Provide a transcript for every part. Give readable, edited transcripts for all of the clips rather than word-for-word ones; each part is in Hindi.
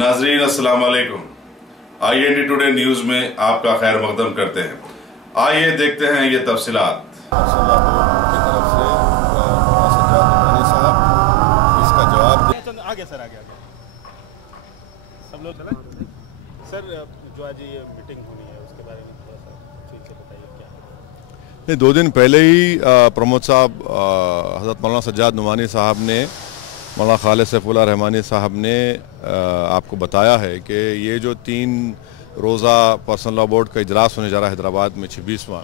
नाजरीन अस्सलाम वालेकुम। IND टुडे न्यूज में आपका खैर मकदम करते हैं। आइए देखते हैं ये तफसीलात। इसका जवाब आगे सर आगे सब लोग चला सर, जो आज ये मीटिंग होनी है उसके बारे में थोड़ा सा ठीक से बताइए क्या। नहीं, 2 दिन पहले ही प्रमोद साहब हज़रत मौलाना सज्जाद नुमानी साहब ने, मौलाना खालिद सैफुल्लाह रहमानी साहब ने आपको बताया है कि ये जो 3 रोज़ा पर्सनल लॉ बोर्ड का इजलास होने जा रहा है हैदराबाद में 26वां,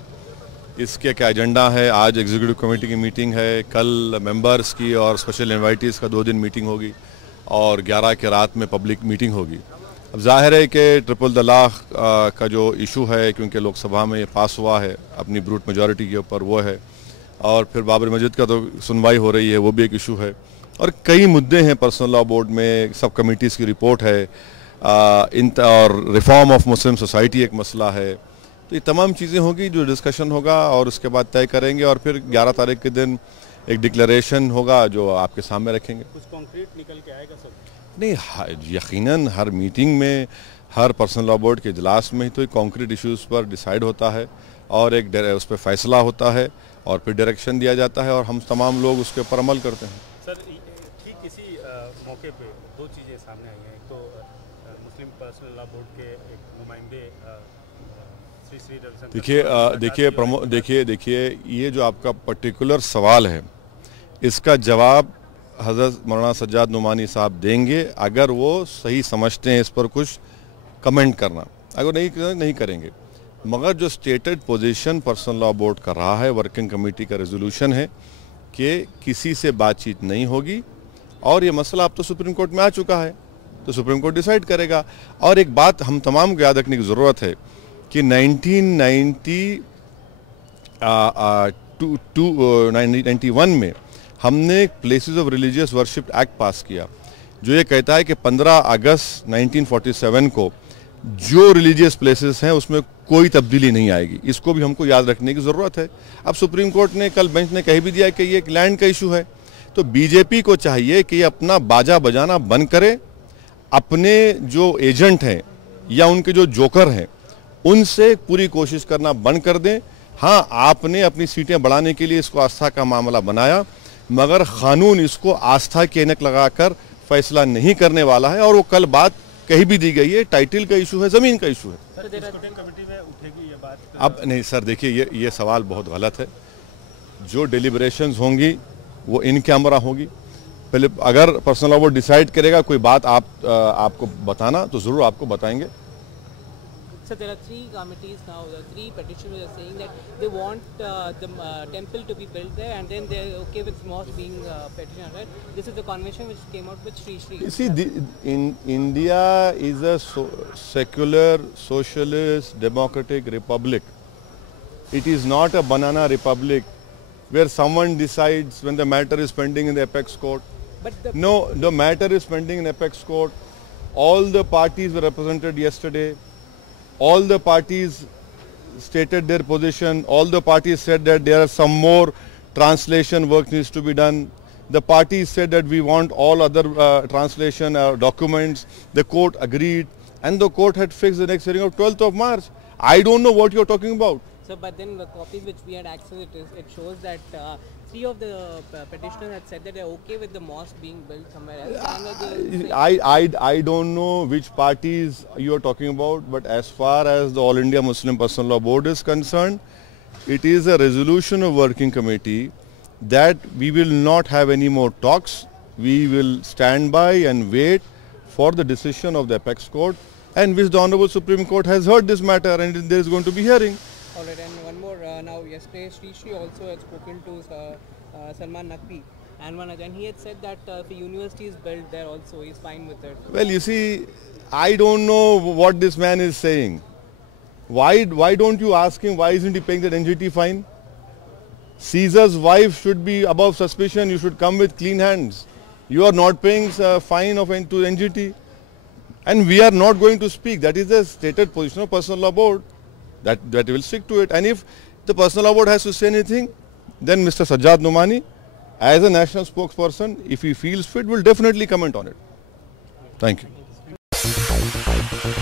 इसके क्या एजेंडा है। आज एग्जीक्यूटिव कमेटी की मीटिंग है, कल मेंबर्स की और स्पेशल इन्वाइटीज़ का 2 दिन मीटिंग होगी और 11 की रात में पब्लिक मीटिंग होगी। अब जाहिर है कि ट्रिपल तलाक का जो इशू है, क्योंकि लोकसभा में ये पास हुआ है अपनी ब्रूट मेजॉरिटी के ऊपर, वो है, और फिर बाबरी मस्जिद का तो सुनवाई हो रही है, वो भी एक इशू है, और कई मुद्दे हैं पर्सनल लॉ बोर्ड में। सब कमेटीज़ की रिपोर्ट है, और रिफॉर्म ऑफ मुस्लिम सोसाइटी एक मसला है। तो ये तमाम चीज़ें होगी जो डिस्कशन होगा और उसके बाद तय करेंगे, और फिर 11 तारीख के दिन एक डिक्लेरेशन होगा जो आपके सामने रखेंगे। कुछ कॉन्क्रीट निकल के आएगा सर? नहीं, यकीनन हर मीटिंग में, हर पर्सनल लॉ बोर्ड के इजलास में ही तो एक कॉन्क्रीट इश्यूज़ पर डिसाइड होता है और एक उस पर फैसला होता है और फिर डायरेक्शन दिया जाता है और हम तमाम लोग उसके ऊपर अमल करते हैं। सर ठीक इसी मौके पे 2 चीज़ें सामने आई हैं। एक तो मुस्लिम पर्सनल लॉ बोर्ड के एक नुमाइंदे श्री रविशंकर, देखिए ये जो आपका पर्टिकुलर सवाल है, इसका जवाब हज़रत मौलाना सज्जाद नुमानी साहब देंगे, अगर वो सही समझते हैं इस पर कुछ कमेंट करना। अगर नहीं करेंगे, मगर जो stated position personal law board कर रहा है, वर्किंग कमेटी का रेजोल्यूशन है कि किसी से बातचीत नहीं होगी, और ये मसला अब तो सुप्रीम कोर्ट में आ चुका है, तो सुप्रीम कोर्ट डिसाइड करेगा। और एक बात हम तमाम को याद रखने की ज़रूरत है कि 1991 में हमने places of religious worship act पास किया, जो ये कहता है कि 15 अगस्त 1947 को जो रिलीजियस प्लेसेस हैं उसमें कोई तब्दीली नहीं आएगी। इसको भी हमको याद रखने की ज़रूरत है। अब सुप्रीम कोर्ट ने, कल बेंच ने कह भी दिया कि ये एक लैंड का इशू है, तो बीजेपी को चाहिए कि ये अपना बाजा बजाना बंद करे, अपने जो एजेंट हैं या उनके जो जोकर हैं उनसे पूरी कोशिश करना बंद कर दें। हाँ, आपने अपनी सीटें बढ़ाने के लिए इसको आस्था का मामला बनाया, मगर कानून इसको आस्था के ऐनक लगाकर फैसला नहीं करने वाला है, और वो कल बात कही भी दी गई है, टाइटल का इशू है, ज़मीन का इशू है। सर, कमेटी में उठेगी ये बात? अब नहीं सर, देखिए ये सवाल बहुत गलत है। जो डिलिब्रेशंस होंगी वो इन कैमरा होगी। पहले अगर पर्सनल लॉ बोर्ड डिसाइड करेगा कोई बात आपको बताना, तो ज़रूर आपको बताएंगे। So there are 3 committees now, the 3 petitioners are saying that they want the temple to be built there, and then they're okay with mosque being petitioned, right? This is the convention which came out with Sri. You see, India is a secular, socialist, democratic republic. It is not a banana republic where someone decides when the matter is pending in the apex court. No, the matter is pending in apex court. All the parties were represented yesterday. All the parties stated their position. All the parties said that there are some more translation work needs to be done. The parties said that we want all other translation documents. The court agreed, and the court had fixed the next hearing of 12th of March. I don't know what you're talking about. So, but then the copies which we had access to, it shows that 3 of the petitioners had said that they're okay with the mosque being built somewhere else. I don't know which parties you're talking about, but as far as the All India Muslim Personal Law Board is concerned, it is a resolution of working committee that we will not have any more talks. We will stand by and wait for the decision of the apex court, and which the Honorable Supreme Court has heard this matter, and there is going to be hearing. Alright, and one more. Now, yesterday, Sri also had spoken to Salman Naqvi, and he had said that if the university is built there also, he's fine with it. Well, you see, I don't know what this man is saying. Why don't you ask him why isn't he paying that NGT fine? Caesar's wife should be above suspicion. You should come with clean hands. You are not paying fine to NGT, and we are not going to speak. That is the stated position of Personal Law Board. That will stick to it. And if the Personal Law Board has to say anything, then Mr. Sajjad Numani, as a national spokesperson, if he feels fit, will definitely comment on it. Thank you. है।